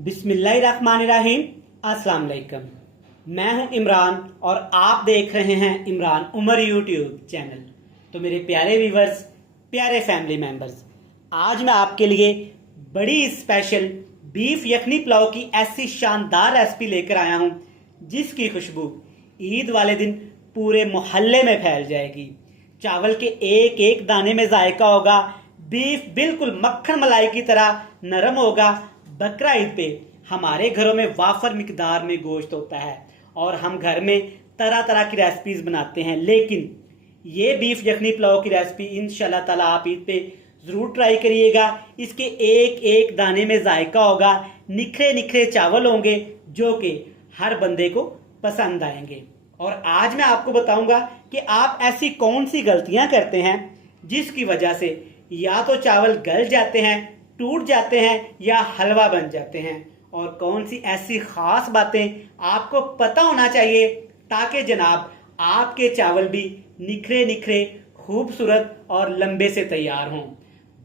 बिस्मिल्लाहिर्रहमानिर्रहीम। अस्सलाम वालेकुम। मैं हूं इमरान और आप देख रहे हैं इमरान उमर यूट्यूब चैनल। तो मेरे प्यारे व्यूवर्स, प्यारे फैमिली मेंबर्स, आज मैं आपके लिए बड़ी स्पेशल बीफ यखनी पुलाव की ऐसी शानदार रेसिपी लेकर आया हूं जिसकी खुशबू ईद वाले दिन पूरे मोहल्ले में फैल जाएगी। चावल के एक एक दाने में जायका होगा, बीफ बिल्कुल मक्खन मलाई की तरह नरम होगा। बकरा ईद पे हमारे घरों में वाफर मिकदार में गोश्त होता है और हम घर में तरह तरह की रेसिपीज बनाते हैं, लेकिन ये बीफ यखनी पुलाव की रेसिपी इंशाल्लाह ताला आप ईद पे जरूर ट्राई करिएगा। इसके एक एक दाने में जायका होगा, निखरे निखरे चावल होंगे जो कि हर बंदे को पसंद आएंगे। और आज मैं आपको बताऊंगा कि आप ऐसी कौन सी गलतियां करते हैं जिसकी वजह से या तो चावल गल जाते हैं, टूट जाते हैं या हलवा बन जाते हैं, और कौन सी ऐसी खास बातें आपको पता होना चाहिए ताकि जनाब आपके चावल भी निखरे निखरे खूबसूरत और लंबे से तैयार हों।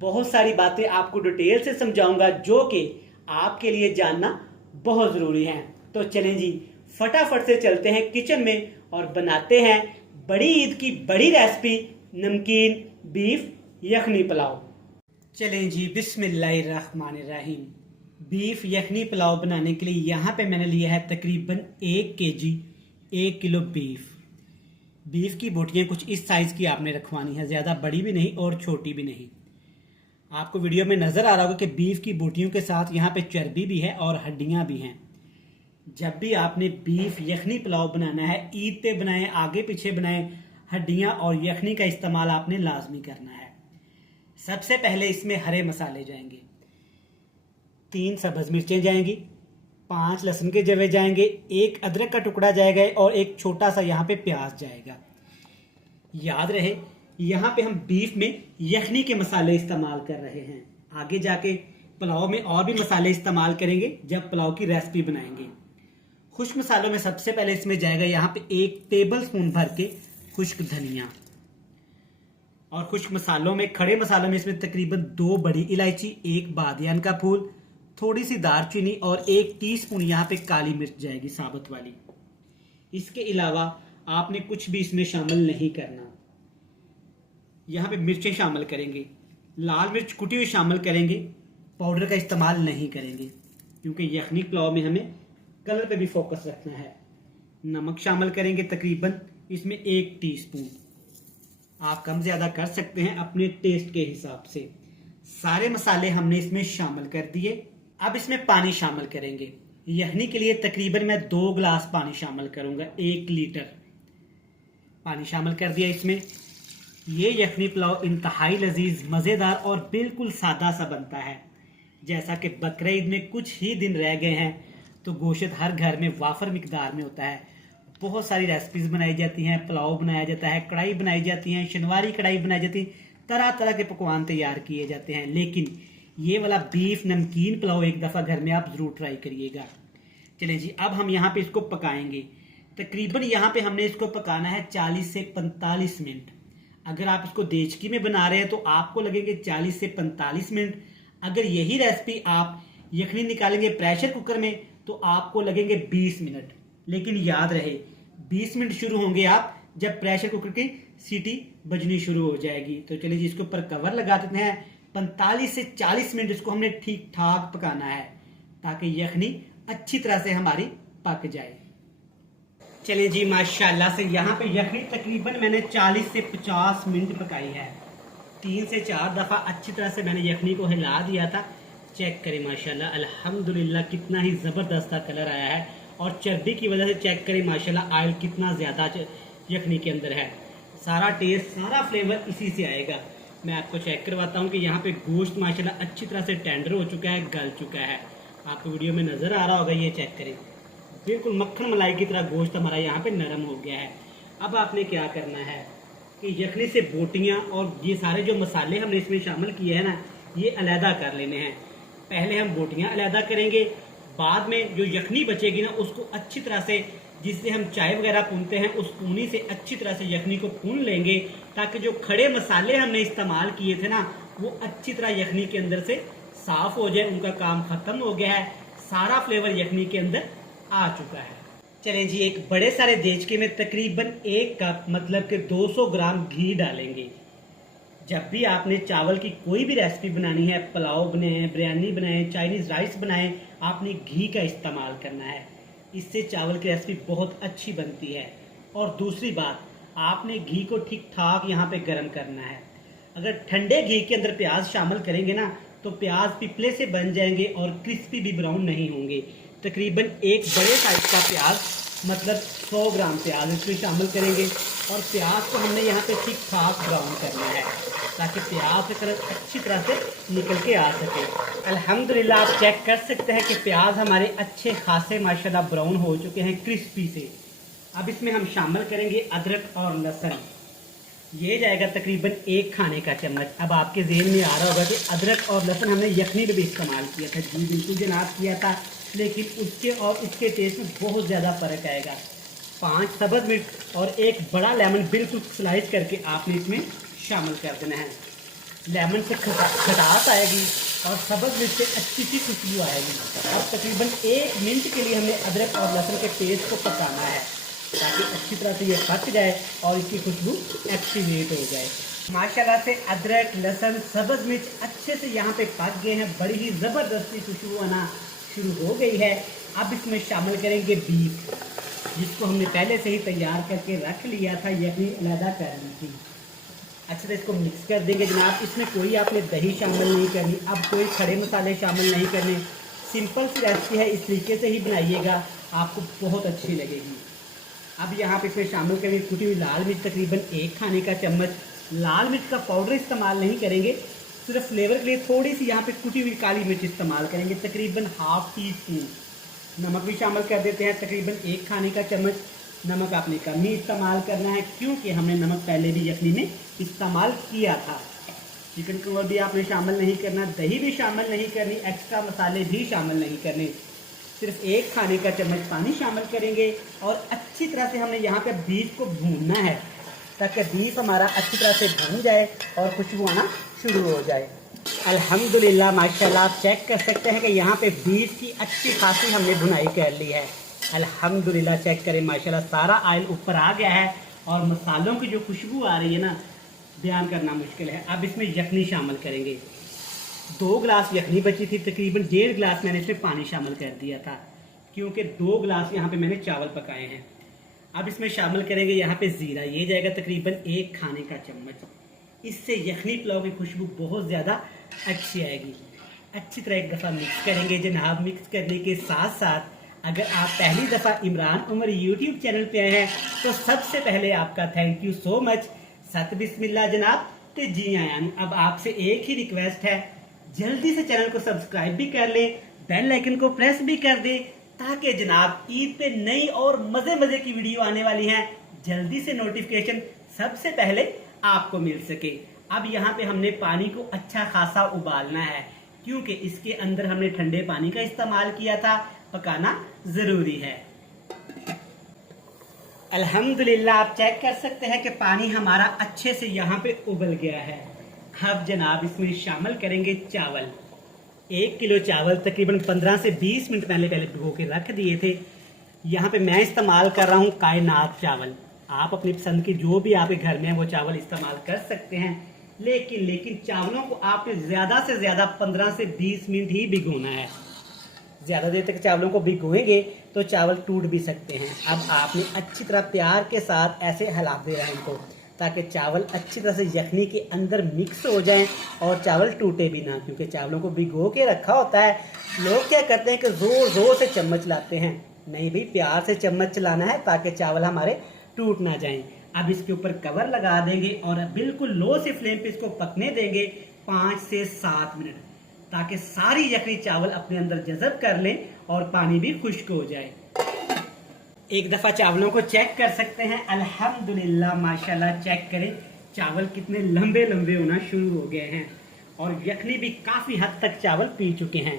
बहुत सारी बातें आपको डिटेल से समझाऊंगा जो कि आपके लिए जानना बहुत जरूरी है। तो चलें जी, फटाफट से चलते हैं किचन में और बनाते हैं बड़ी ईद की बड़ी रेसिपी नमकीन बीफ यखनी पुलाव। चलें जी, बिस्मिल्लाहिर्रहमानिर्रहीम। बीफ यखनी पुलाव बनाने के लिए यहाँ पे मैंने लिया है तकरीबन 1 केजी 1 किलो बीफ। बीफ की बोटियाँ कुछ इस साइज़ की आपने रखवानी है, ज़्यादा बड़ी भी नहीं और छोटी भी नहीं। आपको वीडियो में नज़र आ रहा होगा कि बीफ की बोटियों के साथ यहाँ पे चर्बी भी है और हड्डियाँ भी हैं। जब भी आपने बीफ यखनी पुलाव बनाना है, ईद पे बनाएं, आगे पीछे बनाएं, हड्डियाँ और यखनी का इस्तेमाल आपने लाजमी करना है। सबसे पहले इसमें हरे मसाले जाएंगे, 3 सब्ज मिर्चें जाएंगी, 5 लहसुन के जवे जाएंगे, 1 अदरक का टुकड़ा जाएगा और 1 छोटा सा यहाँ पे प्याज जाएगा। याद रहे यहाँ पे हम बीफ में यखनी के मसाले इस्तेमाल कर रहे हैं, आगे जाके पुलाव में और भी मसाले इस्तेमाल करेंगे जब पुलाव की रेसिपी बनाएंगे। खुश्क मसालों में सबसे पहले इसमें जाएगा यहाँ पे 1 टेबल स्पून भर के खुश्क धनिया, और खुश्क मसालों में खड़े मसालों में इसमें तकरीबन 2 बड़ी इलायची, 1 बादियान का फूल, थोड़ी सी दालचीनी और 1 टीस्पून यहाँ पे काली मिर्च जाएगी साबुत वाली। इसके अलावा आपने कुछ भी इसमें शामिल नहीं करना। यहाँ पे मिर्चें शामिल करेंगे, लाल मिर्च कुटी हुई शामिल करेंगे, पाउडर का इस्तेमाल नहीं करेंगे क्योंकि यखनी पुलाव में हमें कलर पे भी फोकस रखना है। नमक शामिल करेंगे तकरीबन इसमें 1 टीस्पून, आप कम ज्यादा कर सकते हैं अपने टेस्ट के हिसाब से। सारे मसाले हमने इसमें शामिल कर दिए। अब इसमें पानी शामिल करेंगे। यखनी के लिए तकरीबन मैं 2 गिलास पानी शामिल करूंगा, 1 लीटर पानी शामिल कर दिया इसमें। ये यखनी पुलाव इंतहाई लजीज, मजेदार और बिल्कुल सादा सा बनता है। जैसा कि बकरा ईद में कुछ ही दिन रह गए हैं तो गोश्त हर घर में वाफर मिकदार में होता है। बहुत सारी रेसिपीज बनाई जाती हैं, पुलाव बनाया जाता है, कढ़ाई बनाई जाती है, शनवारी कढ़ाई बनाई जाती है, तरह तरह के पकवान तैयार किए जाते हैं, लेकिन ये वाला बीफ नमकीन पुलाव एक दफ़ा घर में आप ज़रूर ट्राई करिएगा। चलें जी, अब हम यहाँ पे इसको पकाएंगे। तकरीबन यहाँ पे हमने इसको पकाना है 40 से 45 मिनट। अगर आप इसको देचकी में बना रहे हैं तो आपको लगेंगे 40 से 45 मिनट। अगर यही रेसिपी आप यखनी निकालेंगे प्रेशर कुकर में तो आपको लगेंगे 20 मिनट। लेकिन याद रहे 20 मिनट शुरू होंगे आप जब प्रेशर कुकर की सीटी बजनी शुरू हो जाएगी। तो चलिए जी, इसके ऊपर कवर लगा देते हैं। 45 से 40 मिनट इसको हमने ठीक ठाक पकाना है ताकि यखनी अच्छी तरह से हमारी पक जाए। चलिए जी, माशाल्लाह से यहाँ पे यखनी तकरीबन मैंने 40 से 50 मिनट पकाई है। 3 से 4 दफ़ा अच्छी तरह से मैंने यखनी को हिला दिया था। चेक करें माशाल्लाह, अल्हम्दुलिल्लाह कितना ही ज़बरदस्त कलर आया है, और चर्बी की वजह से चेक करें माशाल्लाह ऑयल कितना ज़्यादा यखनी के अंदर है। सारा टेस्ट, सारा फ्लेवर इसी से आएगा। मैं आपको चेक करवाता हूँ कि यहाँ पे गोश्त माशाल्लाह अच्छी तरह से टेंडर हो चुका है, गल चुका है। आपको वीडियो में नज़र आ रहा होगा, ये चेक करें, बिल्कुल मक्खन मलाई की तरह गोश्त हमारा यहाँ पे नरम हो गया है। अब आपने क्या करना है कि यखनी से बोटियाँ और ये सारे जो मसाले हमने इसमें शामिल किए हैं ना, ये अलहदा कर लेने हैं। पहले हम बोटियाँ अलहदा करेंगे, बाद में जो यखनी बचेगी ना उसको अच्छी तरह से, जिससे हम चाय वगैरह भूनते हैं, उस पूनी से अच्छी तरह से यखनी को भून लेंगे ताकि जो खड़े मसाले हमने इस्तेमाल किए थे ना वो अच्छी तरह यखनी के अंदर से साफ हो जाए। उनका काम खत्म हो गया है। सारा फ्लेवर यखनी के अंदर आ चुका है। चलें जी, एक बड़े सारे देचके में तकरीबन 1 कप मतलब कि 200 ग्राम घी डालेंगे। जब भी आपने चावल की कोई भी रेसिपी बनानी है, पुलाव बनाए, बिरयानी बनाए, चाइनीज़ राइस बनाए, आपने घी का इस्तेमाल करना है। इससे चावल की रेसिपी बहुत अच्छी बनती है। और दूसरी बात, आपने घी को ठीक ठाक यहाँ पे गर्म करना है। अगर ठंडे घी के अंदर प्याज शामिल करेंगे ना तो प्याज पिपले से बन जाएंगे और क्रिस्पी भी ब्राउन नहीं होंगे। तकरीबन एक बड़े साइज का प्याज मतलब 100 ग्राम प्याज इसमें शामिल करेंगे और प्याज को हमने यहाँ पे ठीक ठाक ब्राउन करना है ताकि प्याज का कलर अच्छी तरह से निकल के आ सके। अल्हम्दुलिल्लाह आप चेक कर सकते हैं कि प्याज हमारे अच्छे खासे माशाल्लाह ब्राउन हो चुके हैं क्रिस्पी से। अब इसमें हम शामिल करेंगे अदरक और लहसुन। ये जाएगा तकरीबन 1 खाने का चम्मच। अब आपके ज़हन में आ रहा होगा कि अदरक और लहसुन हमने यखनी में भी इस्तेमाल किया था। जी बिल्कुल जनाब किया था, लेकिन उसके और इसके टेस्ट में बहुत ज़्यादा फ़र्क आएगा। 5 सब्ज़ मिर्च और 1 बड़ा लेमन बिल्कुल स्लाइस करके आपने इसमें शामिल कर देना है। लेमन से खटास आएगी और सब्ज़ मिर्च से अच्छी सी खुशबू आएगी। अब तकरीबन 1 मिनट के लिए हमने अदरक और लहसुन के पेस्ट को पकाना है ताकि अच्छी तरह से ये पक जाए और इसकी खुशबू एक्टिवेट हो जाए। माशाल्लाह से अदरक, लहसुन, सब्ज़ मिर्च अच्छे से यहाँ पे पक गए हैं। बड़ी ही ज़बरदस्ती खुशबू आना शुरू हो गई है। अब इसमें शामिल करेंगे बीफ, जिसको हमने पहले से ही तैयार करके रख लिया था, यखनी अलहदा कर ली थी। अच्छे से इसको मिक्स कर देंगे जनाब। इसमें कोई आपने दही शामिल नहीं करनी, अब कोई खड़े मसाले शामिल नहीं करने। सिंपल सी रेसिपी है, इस तरीके से ही बनाइएगा, आपको बहुत अच्छी लगेगी। अब यहाँ पे इसमें शामिल करेंगे कुटी हुई लाल मिर्च तकरीबन 1 खाने का चम्मच। लाल मिर्च का पाउडर इस्तेमाल नहीं करेंगे, सिर्फ फ्लेवर के लिए थोड़ी सी यहाँ पे कुटी हुई काली मिर्च इस्तेमाल करेंगे, तकरीबन ½ टीस्पून। नमक भी शामिल कर देते हैं, तकरीबन 1 खाने का चम्मच। नमक आपने कम ही इस्तेमाल करना है क्योंकि हमने नमक पहले भी यखनी में इस्तेमाल किया था। चिकन कवर भी आपने शामिल नहीं करना, दही भी शामिल नहीं करनी, एक्स्ट्रा मसाले भी शामिल नहीं करने। सिर्फ 1 खाने का चम्मच पानी शामिल करेंगे और अच्छी तरह से हमने यहाँ पे बीफ को भूनना है ताकि बीफ हमारा अच्छी तरह से भून जाए और खुशबू आना शुरू हो जाए। अल्हम्दुलिल्लाह माशाल्लाह आप चेक कर सकते हैं कि यहाँ पे बीफ की अच्छी खासी हमने भुनाई कर ली है। अल्हम्दुलिल्लाह चेक करें माशाल्लाह सारा ऑयल ऊपर आ गया है और मसालों की जो खुशबू आ रही है ना, बयान करना मुश्किल है। अब इसमें यखनी शामिल करेंगे। 2 गिलास यखनी बची थी, तकरीबन 1.5 गिलास मैंने इसमें पानी शामिल कर दिया था क्योंकि 2 गिलास यहाँ पे मैंने चावल पकाए हैं। अब इसमें शामिल करेंगे यहाँ पे ज़ीरा, ये जाएगा तकरीबन 1 खाने का चम्मच। इससे यखनी पुलाव की खुशबू बहुत ज़्यादा अच्छी आएगी। अच्छी तरह एक दफ़ा मिक्स करेंगे जनाब। मिक्स करने के साथ साथ अगर आप पहली दफ़ा इमरान उमर यूट्यूब चैनल पे आए हैं तो सबसे पहले आपका थैंक यू सो मच। सत बिस्मिल्लाह जनाब ते जी आया। अब आपसे एक ही रिक्वेस्ट है, जल्दी से चैनल को सब्सक्राइब भी कर लें, बेल आइकन को प्रेस भी कर दें ताकि जनाब ईद पे नई और मज़े की वीडियो आने वाली हैं, जल्दी से नोटिफिकेशन सबसे पहले आपको मिल सके। अब यहाँ पे हमने पानी को अच्छा खासा उबालना है क्योंकि इसके अंदर हमने ठंडे पानी का इस्तेमाल किया था, पकाना ज़रूरी है। अल्हम्दुलिल्लाह आप चेक कर सकते हैं कि पानी हमारा अच्छे से यहाँ पे उबल गया है। अब जनाब इसमें शामिल करेंगे चावल। 1 किलो चावल तकरीबन 15 से 20 मिनट पहले भिगो के रख दिए थे। यहाँ पे मैं इस्तेमाल कर रहा हूँ कायनात चावल। आप अपनी पसंद की जो भी आपके घर में है वो चावल इस्तेमाल कर सकते हैं, लेकिन चावलों को आपने ज़्यादा से ज़्यादा 15 से 20 मिनट ही भिगोना है। ज़्यादा देर तक चावलों को भिगोएंगे तो चावल टूट भी सकते हैं। अब आपने अच्छी तरह प्यार के साथ ऐसे हिला दे रहे हैं इनको ताकि चावल अच्छी तरह से यखनी के अंदर मिक्स हो जाएं और चावल टूटे भी ना, क्योंकि चावलों को भिगो के रखा होता है। लोग क्या करते हैं कि ज़ोर ज़ोर से चम्मच लाते हैं, नहीं भाई प्यार से चम्मच चलाना है ताकि चावल हमारे टूट ना जाएं। अब इसके ऊपर कवर लगा देंगे और बिल्कुल लो से फ्लेम पे इसको पकने देंगे 5 से 7 मिनट ताकि सारी यखनी चावल अपने अंदर जज़ब कर लें और पानी भी खुश्क हो जाए। एक दफ़ा चावलों को चेक कर सकते हैं। अल्हम्दुलिल्लाह माशाल्लाह चेक करें चावल कितने लंबे लंबे होना शुरू हो गए हैं और यखनी भी काफ़ी हद तक चावल पी चुके हैं।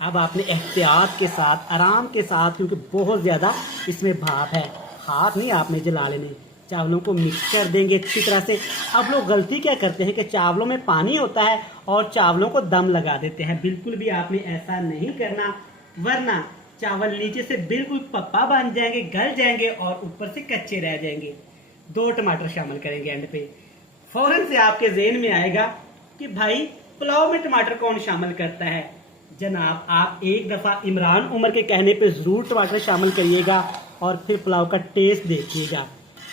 अब आपने एहतियात के साथ आराम के साथ, क्योंकि बहुत ज़्यादा इसमें भाप है, हाथ नहीं आपने जला लेने, चावलों को मिक्स कर देंगे अच्छी तरह से। अब लोग गलती क्या करते हैं कि चावलों में पानी होता है और चावलों को दम लगा देते हैं। बिल्कुल भी आपने ऐसा नहीं करना। वरना चावल नीचे से बिल्कुल पप्पा बन जाएंगे, गल जाएंगे और ऊपर से कच्चे रह जाएंगे। 2 टमाटर शामिल करेंगे एंड पे। फौरन से आपके ज़हन में आएगा कि भाई पुलाव में टमाटर कौन शामिल करता है। जनाब, आप एक दफ़ा इमरान उमर के कहने पे ज़रूर टमाटर शामिल करिएगा और फिर पुलाव का टेस्ट देखिएगा।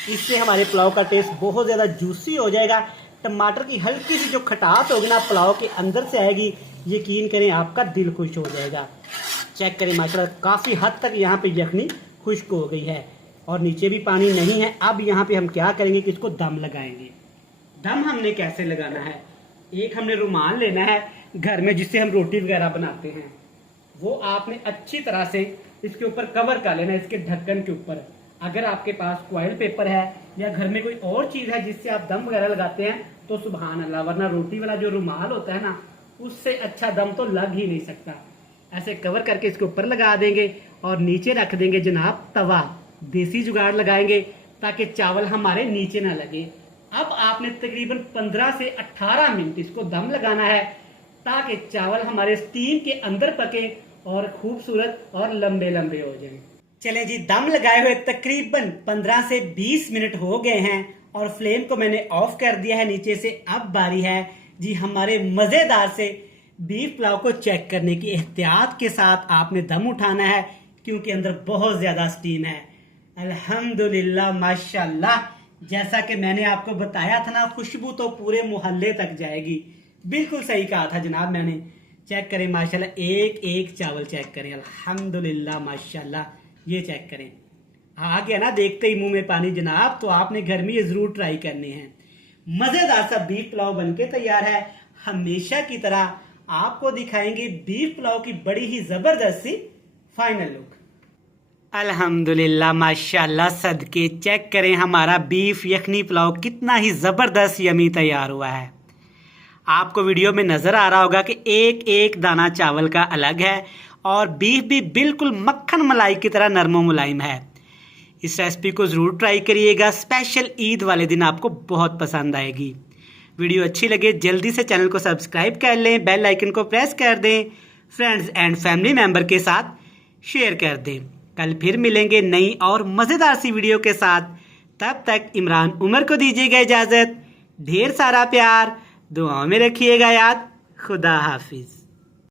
इससे हमारे पुलाव का टेस्ट बहुत ज़्यादा जूसी हो जाएगा। टमाटर की हल्की सी जो खटास होगी ना पुलाव के अंदर से आएगी, यकीन करें आपका दिल खुश हो जाएगा। चेक करें माशाल्लाह, काफ़ी हद तक यहाँ पे यखनी खुश्क हो गई है और नीचे भी पानी नहीं है। अब यहाँ पे हम क्या करेंगे कि इसको दम लगाएंगे। दम हमने कैसे लगाना है, एक हमने रुमाल लेना है घर में जिससे हम रोटी वगैरह बनाते हैं, वो आपने अच्छी तरह से इसके ऊपर कवर कर लेना है, इसके ढक्कन के ऊपर। अगर आपके पास फॉइल पेपर है या घर में कोई और चीज़ है जिससे आप दम वगैरह लगाते हैं तो सुभान अल्लाह, वरना रोटी वाला जो रुमाल होता है ना, उससे अच्छा दम तो लग ही नहीं सकता। ऐसे कवर करके इसके ऊपर लगा देंगे और नीचे रख देंगे जनाब तवा। देसी जुगाड़ लगाएंगे ताकि चावल हमारे नीचे ना लगे। अब आपने तकरीबन 15 से 18 मिनट इसको दम लगाना है ताकि चावल हमारे स्टीम के अंदर पके और खूबसूरत और लंबे लंबे हो जाएं। चले जी, दम लगाए हुए तकरीबन 15 से 20 मिनट हो गए हैं और फ्लेम को मैंने ऑफ कर दिया है नीचे से। अब बारी है जी हमारे मज़ेदार से बीफ पुलाव को चेक करने की। एहतियात के साथ आपने दम उठाना है क्योंकि अंदर बहुत ज़्यादा स्टीम है। अल्हम्दुलिल्लाह माशाल्लाह, जैसा कि मैंने आपको बताया था ना, खुशबू तो पूरे मोहल्ले तक जाएगी। बिल्कुल सही कहा था जनाब मैंने। चेक करें माशाल्लाह, एक एक चावल चेक करें। अल्हम्दुलिल्लाह माशाल्लाह, ये चेक करें। आ गया ना देखते ही मुंह में पानी जनाब। तो आपने घर में ये ज़रूर ट्राई करने हैं। मज़ेदार सा बीफ पुलाव बनके तैयार है। हमेशा की तरह आपको दिखाएंगे बीफ पुलाव की बड़ी ही ज़बरदस्त सी फाइनल लुक। अल्हम्दुलिल्लाह माशाल्लाह, सदके चेक करें हमारा बीफ यखनी पुलाव कितना ही ज़बरदस्त यमी तैयार हुआ है। आपको वीडियो में नज़र आ रहा होगा कि एक एक दाना चावल का अलग है और बीफ भी बिल्कुल मक्खन मलाई की तरह नरम मुलायम है। इस रेसिपी को ज़रूर ट्राई करिएगा, स्पेशल ईद वाले दिन आपको बहुत पसंद आएगी। वीडियो अच्छी लगे जल्दी से चैनल को सब्सक्राइब कर लें, बेल आइकन को प्रेस कर दें, फ्रेंड्स एंड फैमिली मेम्बर के साथ शेयर कर दें। कल फिर मिलेंगे नई और मज़ेदार सी वीडियो के साथ। तब तक इमरान उमर को दीजिएगा इजाज़त। ढेर सारा प्यार, दुआओं में रखिएगा याद। खुदा हाफिज़।